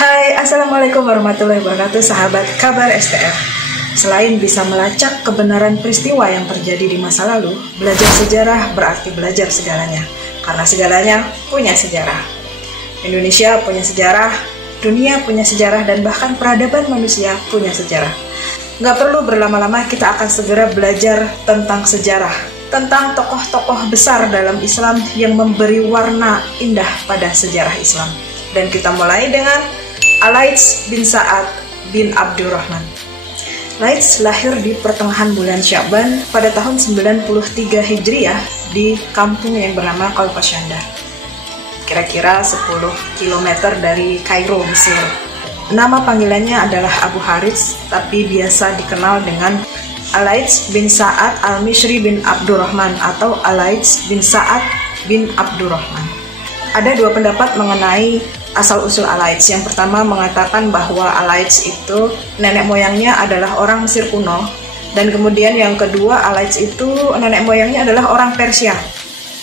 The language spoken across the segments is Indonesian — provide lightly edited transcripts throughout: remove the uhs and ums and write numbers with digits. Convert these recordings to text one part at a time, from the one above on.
Hai, Assalamualaikum warahmatullahi wabarakatuh, sahabat Kabar STF. Selain bisa melacak kebenaran peristiwa yang terjadi di masa lalu, belajar sejarah berarti belajar segalanya. Karena segalanya punya sejarah. Indonesia punya sejarah, dunia punya sejarah, dan bahkan peradaban manusia punya sejarah. Nggak perlu berlama-lama, kita akan segera belajar tentang sejarah, tentang tokoh-tokoh besar dalam Islam yang memberi warna indah pada sejarah Islam. Dan kita mulai dengan Al-Laits bin Sa'ad bin Abdurrahman. Laits lahir di pertengahan bulan Sya'ban pada tahun 93 Hijriah di kampung yang bernama Qalqasyandar, kira-kira 10 km dari Kairo, Mesir. Nama panggilannya adalah Abu Harits, tapi biasa dikenal dengan Al-Laits bin Sa'ad al-Mishri bin Abdurrahman atau Al-Laits bin Sa'ad bin Abdurrahman. Ada dua pendapat mengenai asal-usul Al-Laits. Yang pertama mengatakan bahwa Al-Laits itu nenek moyangnya adalah orang Mesir kuno, dan kemudian yang kedua Al-Laits itu nenek moyangnya adalah orang Persia.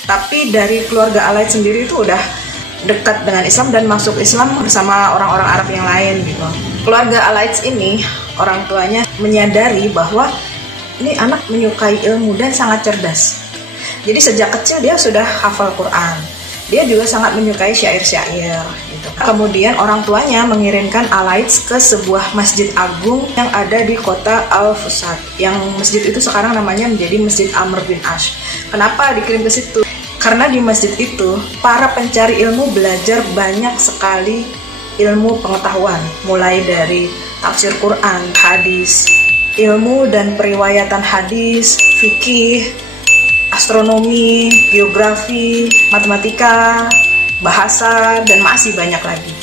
Tapi dari keluarga Al-Laits sendiri itu udah dekat dengan Islam dan masuk Islam bersama orang-orang Arab yang lain gitu. Keluarga Al-Laits ini orang tuanya menyadari bahwa ini anak menyukai ilmu dan sangat cerdas. Jadi sejak kecil dia sudah hafal Quran. Dia juga sangat menyukai syair-syair gitu. Kemudian orang tuanya mengirimkan Al-Laits ke sebuah masjid agung yang ada di kota Al-Fusat. Yang masjid itu sekarang namanya menjadi Masjid Amr bin Ash. Kenapa dikirim ke situ? Karena di masjid itu para pencari ilmu belajar banyak sekali ilmu pengetahuan, mulai dari tafsir Quran, hadis, ilmu dan periwayatan hadis, fikih, astronomi, geografi, matematika, bahasa, dan masih banyak lagi.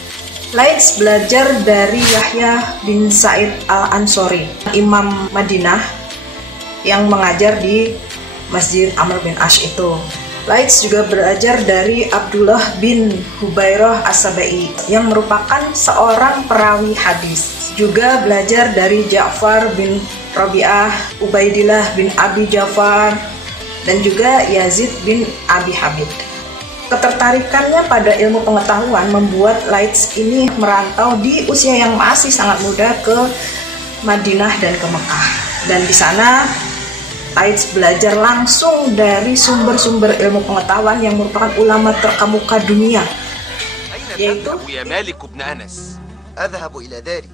Laits belajar dari Yahya bin Sa'id al-Ansori, Imam Madinah yang mengajar di Masjid Amr bin Ash itu. Laits juga belajar dari Abdullah bin Hubairah as-Sabai yang merupakan seorang perawi hadis. Juga belajar dari Ja'far bin Rabi'ah, Ubaidillah bin Abi Ja'far, dan juga Yazid bin Abi Habib. Ketertarikannya pada ilmu pengetahuan membuat Laits ini merantau di usia yang masih sangat muda ke Madinah dan ke Mekah. Dan di sana Laits belajar langsung dari sumber-sumber ilmu pengetahuan yang merupakan ulama terkemuka dunia, yaitu يا مالك بن أنس. أذهب إلى داري.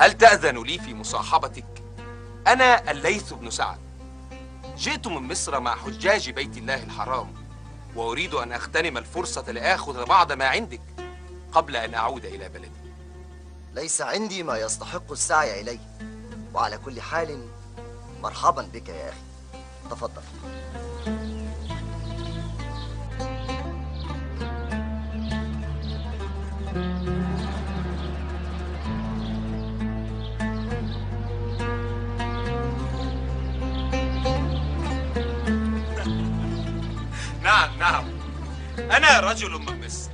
هل تأذن لي في مصاحبتك؟ أنا الليث بن سعد. جئت من مصر مع حجاج بيت الله الحرام، وأريد أن أغتنم الفرصة لآخذ بعض ما عندك قبل أن أعود إلى بلدي. ليس عندي ما يستحق السعي إليه، وعلى كل حال مرحبا بك يا أخي. تفضل. نعم، أنا رجل من مصر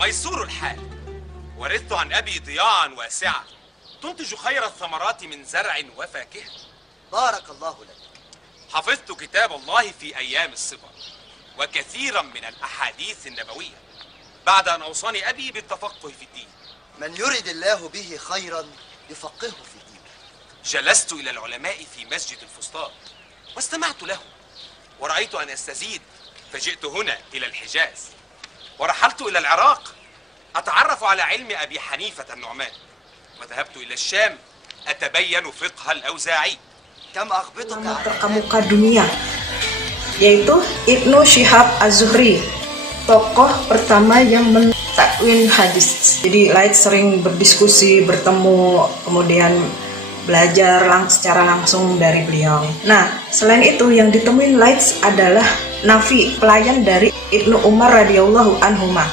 ميسور الحال، ورثت عن أبي ضياعا واسعة تنتج خير الثمرات من زرع وفاكهة. بارك الله لك. حفظت كتاب الله في أيام الصبا وكثيرا من الأحاديث النبوية بعد أن أوصاني أبي بالتفقه في الدين. من يرد الله به خيرا يفقهه في الدين. جلست إلى العلماء في مسجد الفسطاط واستمعت لهم، ورأيت أن أستزيد فجئت هنا إلى الحجاز، ورحلت إلى العراق أتعرف على علم أبي حنيفة النعمان، وذهبت إلى الشام أتبين فقه الأوزاعي. كم أخبطك عن terkemuka dunia, yaitu Ibnu Syihab Az-Zuhri, tokoh pertama yang mentakwil hadis. Jadi Laits sering berdiskusi, bertemu, kemudian belajar secara langsung dari beliau. Nah, selain itu yang ditemuin Laits adalah Nafi, pelayan dari Ibnu Umar radhiyallahu anhuma.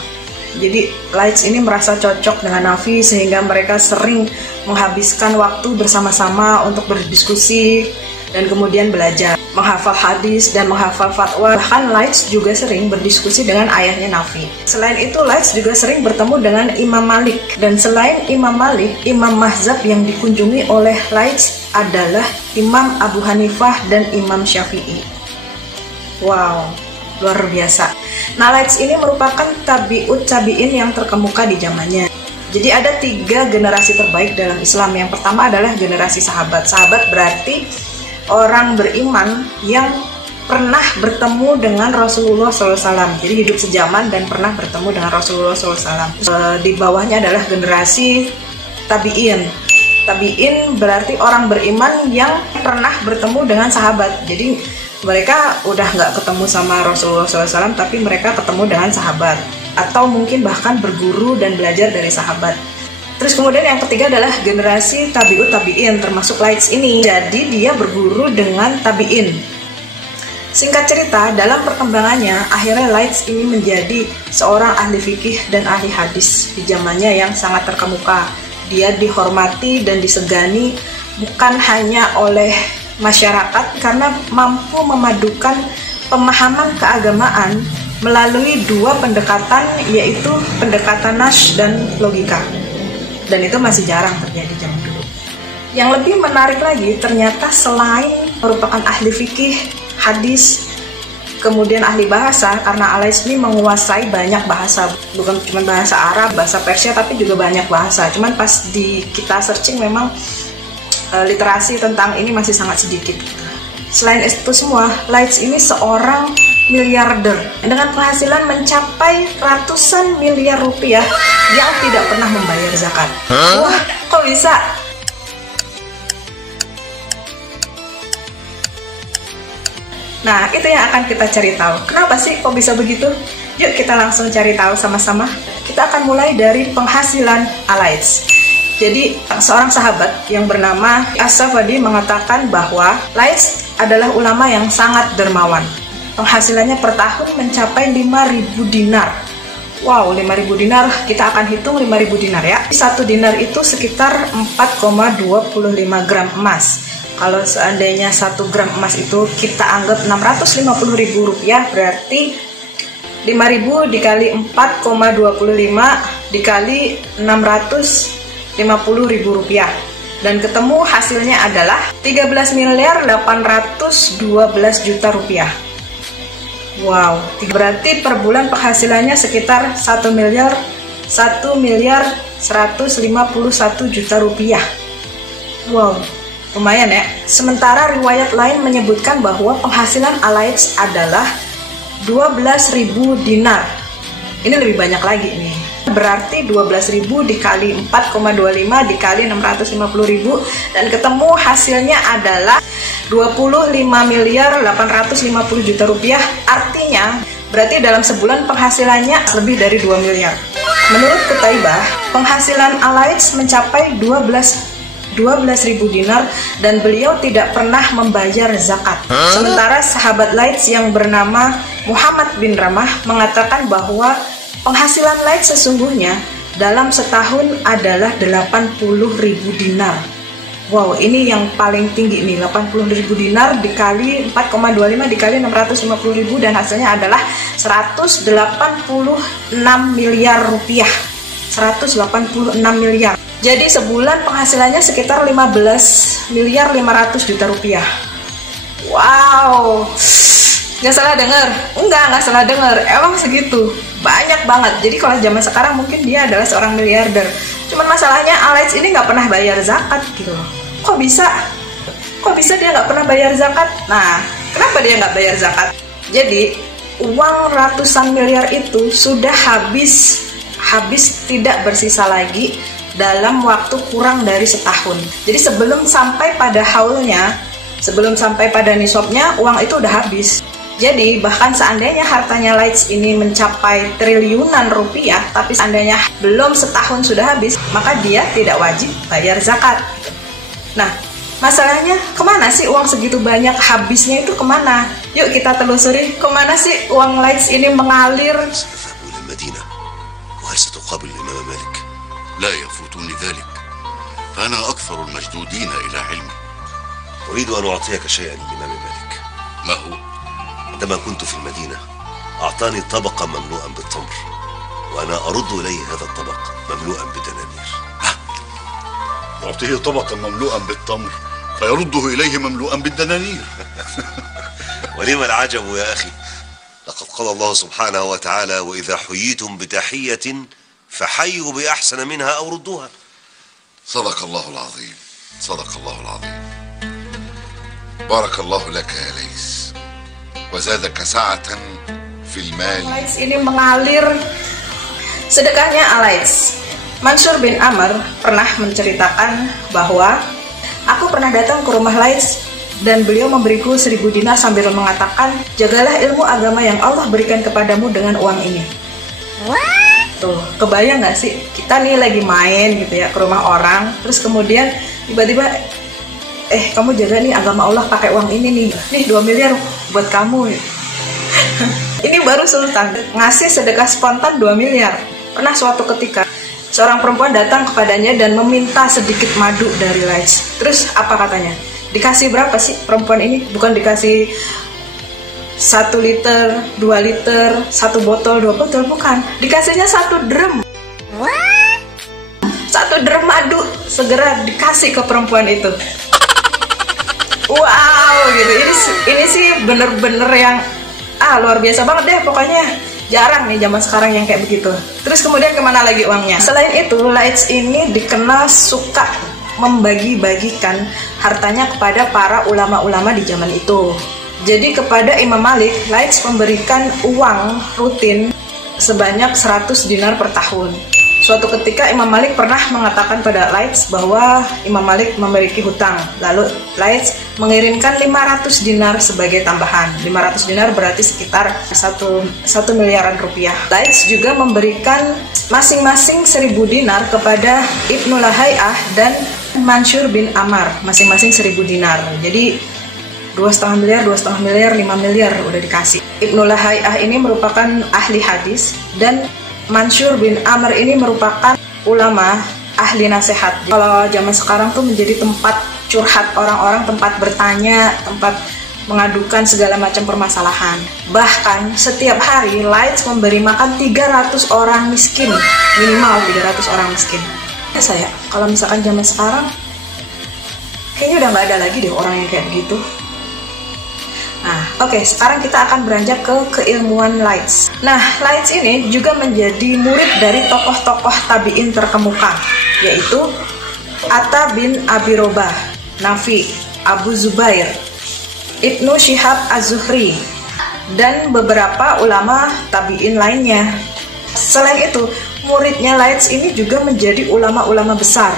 Jadi Laits ini merasa cocok dengan Nafi sehingga mereka sering menghabiskan waktu bersama-sama untuk berdiskusi dan kemudian belajar, menghafal hadis dan menghafal fatwa. Bahkan Laits juga sering berdiskusi dengan ayahnya Nafi. Selain itu Laits juga sering bertemu dengan Imam Malik. Dan selain Imam Malik, Imam Mazhab yang dikunjungi oleh Laits adalah Imam Abu Hanifah dan Imam Syafi'i. Wow, luar biasa. Nah, Laits ini merupakan tabi'ut tabi'in yang terkemuka di zamannya. Jadi ada 3 generasi terbaik dalam Islam. Yang pertama adalah generasi sahabat. Sahabat berarti orang beriman yang pernah bertemu dengan Rasulullah SAW. Jadi hidup sejaman dan pernah bertemu dengan Rasulullah SAW. Di bawahnya adalah generasi tabi'in. Tabi'in berarti orang beriman yang pernah bertemu dengan sahabat. Jadi mereka udah nggak ketemu sama Rasulullah SAW, tapi mereka ketemu dengan sahabat. Atau mungkin bahkan berguru dan belajar dari sahabat. Terus kemudian yang ketiga adalah generasi tabi'ut tabi'in, termasuk Lights ini. Jadi dia berguru dengan tabi'in. Singkat cerita, dalam perkembangannya, akhirnya Lights ini menjadi seorang ahli fikih dan ahli hadis di zamannya yang sangat terkemuka. Dia dihormati dan disegani bukan hanya oleh masyarakat karena mampu memadukan pemahaman keagamaan melalui 2 pendekatan, yaitu pendekatan nas dan logika. Dan itu masih jarang terjadi zaman dulu. Yang lebih menarik lagi, ternyata selain merupakan ahli fikih, hadis, kemudian ahli bahasa, karena Al-Laitsmi menguasai banyak bahasa, bukan cuma bahasa Arab, bahasa Persia, tapi juga banyak bahasa. Cuman pas kita searching memang literasi tentang ini masih sangat sedikit. Selain itu semua, Lights ini seorang miliarder dengan penghasilan mencapai ratusan miliar rupiah yang tidak pernah membayar zakat. Wah, kok bisa? Nah, itu yang akan kita cari tahu. Kenapa sih kok bisa begitu? Yuk kita langsung cari tahu sama-sama. Kita akan mulai dari penghasilan Al-Laits. Jadi, seorang sahabat yang bernama As-Safadi mengatakan bahwa Laits adalah ulama yang sangat dermawan. Penghasilannya per tahun mencapai 5.000 dinar. Wow, 5.000 dinar, kita akan hitung 5.000 dinar ya. 1 dinar itu sekitar 4,25 gram emas. Kalau seandainya 1 gram emas itu kita anggap 650.000 rupiah, berarti 5.000 dikali 4,25 dikali 650.000 rupiah. Dan ketemu hasilnya adalah 13.812 juta rupiah. Wow, berarti per bulan penghasilannya sekitar 1 miliar 151 juta rupiah. Wow, lumayan ya. Sementara riwayat lain menyebutkan bahwa penghasilan Al-Laits adalah 12.000 dinar. Ini lebih banyak lagi nih. Berarti 12.000 dikali 4,25 dikali 650.000 dan ketemu hasilnya adalah 25.850 juta rupiah. Artinya berarti dalam sebulan penghasilannya lebih dari 2 miliar. Menurut Qutaibah, penghasilan Al-Laits mencapai 12.000 dinar dan beliau tidak pernah membayar zakat. Sementara sahabat Laits yang bernama Muhammad bin Ramah mengatakan bahwa penghasilan Laits sesungguhnya dalam setahun adalah 80.000 dinar. Wow, ini yang paling tinggi nih, 80.000 dinar dikali 4,25 dikali 650.000 dan hasilnya adalah 186 miliar rupiah. 186 miliar. Jadi sebulan penghasilannya sekitar 15 miliar 500 juta rupiah. Wow, nggak salah dengar? Nggak salah dengar. Emang segitu, banyak banget. Jadi kalau zaman sekarang mungkin dia adalah seorang miliarder. Cuman masalahnya Al-Laits ini nggak pernah bayar zakat gitu loh. Kok bisa? Kok bisa dia nggak pernah bayar zakat? Nah, kenapa dia nggak bayar zakat? Jadi uang ratusan miliar itu sudah habis tidak bersisa lagi dalam waktu kurang dari setahun. Jadi sebelum sampai pada haulnya, sebelum sampai pada nisabnya, uang itu udah habis. Jadi bahkan seandainya hartanya Laits ini mencapai triliunan rupiah, tapi seandainya belum setahun sudah habis, maka dia tidak wajib bayar zakat. Nah, masalahnya kemana sih uang segitu banyak, habisnya itu kemana? Yuk kita telusuri kemana sih uang Laits ini mengalir. وهل ستقابل الإمام مالك؟ لا يفوتني ذلك، فأنا أكثر المشدودين إلى علمي. أريد أن أعطيك شيئا للإمام مالك. ما هو؟ عندما كنت في المدينة أعطاني طبقا مملوءا بالتمر، وأنا أرد إليه هذا الطبق مملوءا بالدنانير. يعطيه طبقا مملوءا بالتمر فيرده إليه مملوءا بالدنانير. ولما العجب يا أخي؟ لقد قال الله سبحانه وتعالى: وإذا حييتم بتحية فحيوا بأحسن منها أو ردوها. صدق الله العظيم، صدق الله العظيم. بارك الله لك يا ليس وزادك سعة في المال. Lights ini mengalir sedekahnya Lights. Mansur bin Amr pernah menceritakan bahwa aku pernah datang ke rumah Lights dan beliau memberiku 1000 dinar sambil mengatakan, jagalah ilmu agama yang Allah berikan kepadamu dengan uang ini. Tuh, kebayang gak sih kita nih lagi main gitu ya ke rumah orang, terus kemudian tiba-tiba kamu jaga nih agama Allah pakai uang ini nih 2 miliar buat kamu. Ini baru Sultan ngasih sedekah spontan 2 miliar. Pernah suatu ketika seorang perempuan datang kepadanya dan meminta sedikit madu dari Lights. Terus apa katanya? Dikasih berapa sih perempuan ini? Bukan dikasih 1 liter, 2 liter, 1 botol, 2 botol, bukan. Dikasihnya 1 drum. 1 drum madu segera dikasih ke perempuan itu. Wow, gitu. Ini sih bener-bener yang luar biasa banget deh pokoknya. Jarang nih zaman sekarang yang kayak begitu. Terus kemudian kemana lagi uangnya? Selain itu, Lights ini dikenal suka membagi-bagikan hartanya kepada para ulama-ulama di zaman itu. Jadi kepada Imam Malik, Lights memberikan uang rutin sebanyak 100 dinar per tahun. Suatu ketika Imam Malik pernah mengatakan pada Lights bahwa Imam Malik memiliki hutang. Lalu Lights mengirimkan 500 dinar sebagai tambahan. 500 dinar berarti sekitar 1 miliaran rupiah. Lights juga memberikan masing-masing 1000 dinar kepada Ibnu Lahai'ah dan Mansur bin Amr, masing-masing 1000 dinar. Jadi 2,5 miliar, 5 miliar udah dikasih. Ibnu Lahai'ah ini merupakan ahli hadis dan Mansur bin Amr ini merupakan ulama ahli nasihat. Kalau zaman sekarang tuh menjadi tempat curhat orang-orang, tempat bertanya, tempat mengadukan segala macam permasalahan. Bahkan setiap hari Lights memberi makan 300 orang miskin, minimal 300 orang miskin. Ya saya, kalau misalkan zaman sekarang kayaknya udah nggak ada lagi deh orang yang kayak begitu. Nah, oke, sekarang kita akan beranjak ke keilmuan Lights. Nah, Lights ini juga menjadi murid dari tokoh-tokoh tabi'in terkemuka, yaitu Atta bin Abi Robah, Nafi, Abu Zubair, Ibnu Syihab Az-Zuhri, dan beberapa ulama tabi'in lainnya. Selain itu, muridnya Lights ini juga menjadi ulama-ulama besar.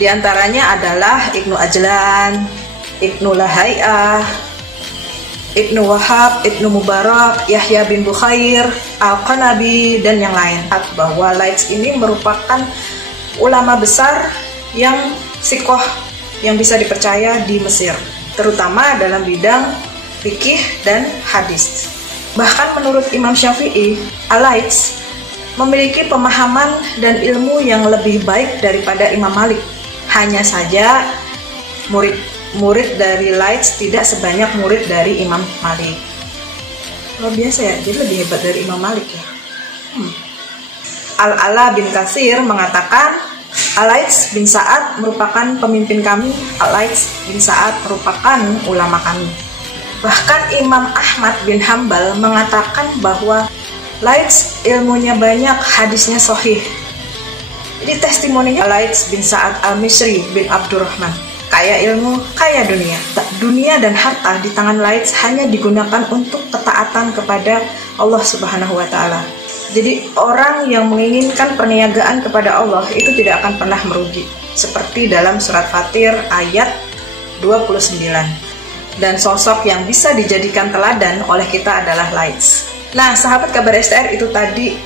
Di antaranya adalah Ibnu Ajlan, Ibnu Lahai'ah, Ibnu Wahab, Ibnu Mubarak, Yahya bin Bukhair, Al-Qanabi, dan yang lain. Bahwa Lights ini merupakan ulama besar yang sikoh yang bisa dipercaya di Mesir, terutama dalam bidang fikih dan hadis. Bahkan menurut Imam Syafi'i, Lights memiliki pemahaman dan ilmu yang lebih baik daripada Imam Malik. Hanya saja murid dari Lights tidak sebanyak murid dari Imam Malik. Luar biasa ya, jadi lebih hebat dari Imam Malik ya. Al-Ala bin Katsir mengatakan, Lights bin Sa'ad merupakan pemimpin kami, Lights bin Sa'ad merupakan ulama kami. Bahkan Imam Ahmad bin Hambal mengatakan bahwa Lights ilmunya banyak, hadisnya sahih. Jadi testimoninya Lights bin Sa'ad al-Misri bin Abdurrahman. Kaya ilmu, kaya dunia. Dunia dan harta di tangan Lights hanya digunakan untuk ketaatan kepada Allah Subhanahu wa Ta'ala. Jadi orang yang menginginkan perniagaan kepada Allah itu tidak akan pernah merugi. Seperti dalam surat Fatir ayat 29. Dan sosok yang bisa dijadikan teladan oleh kita adalah Lights. Nah, sahabat kabar STR, itu tadi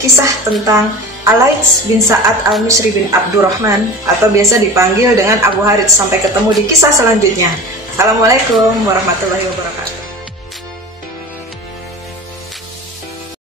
kisah tentang Lights bin Sa'ad al-Misri bin Abdurrahman, atau biasa dipanggil dengan Abu Harits. Sampai ketemu di kisah selanjutnya. Assalamualaikum warahmatullahi wabarakatuh.